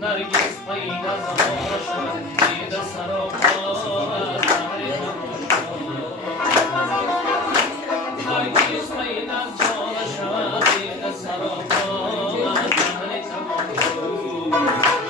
نرگس پایین از آن شد دید سراپا نرگس پایین از جان شد دید سراپا جهان تمام شد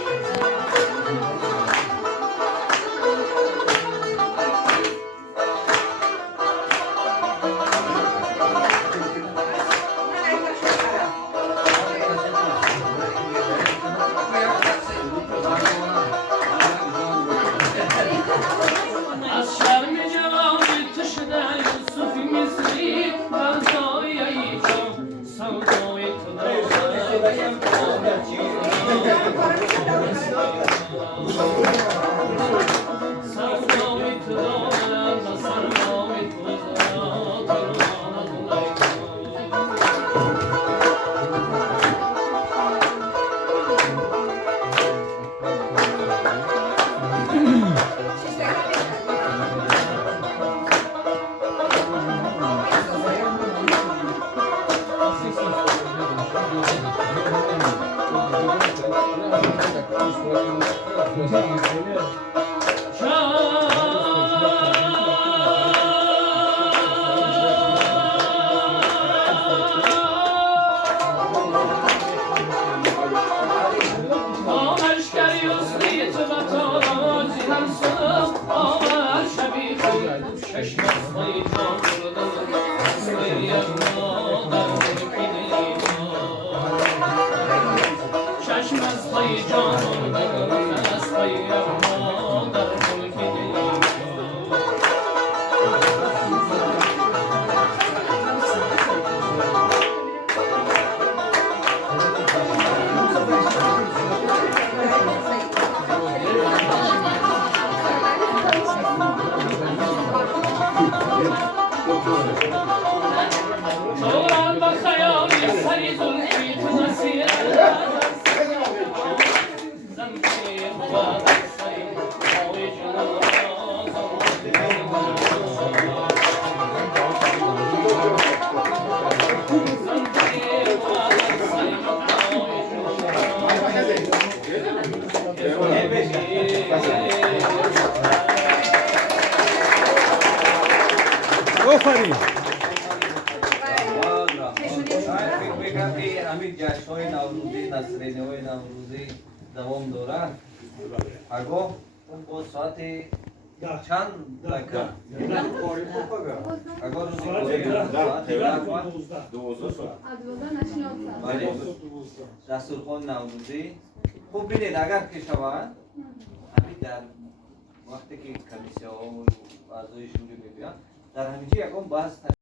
آفرین. همین جشن‌های نوروزی، نسرینه‌های نوروزی دوام دارد. اگه با ساعت چند دقیقه؟ اگر روزی ساعت 12 ساعت. بله. دسترخوان نوروزی. خوب بینید اگر که شود همین در وقتی که کمیسیون و اعضای جوری می‌بینن در همینجا یکم بحث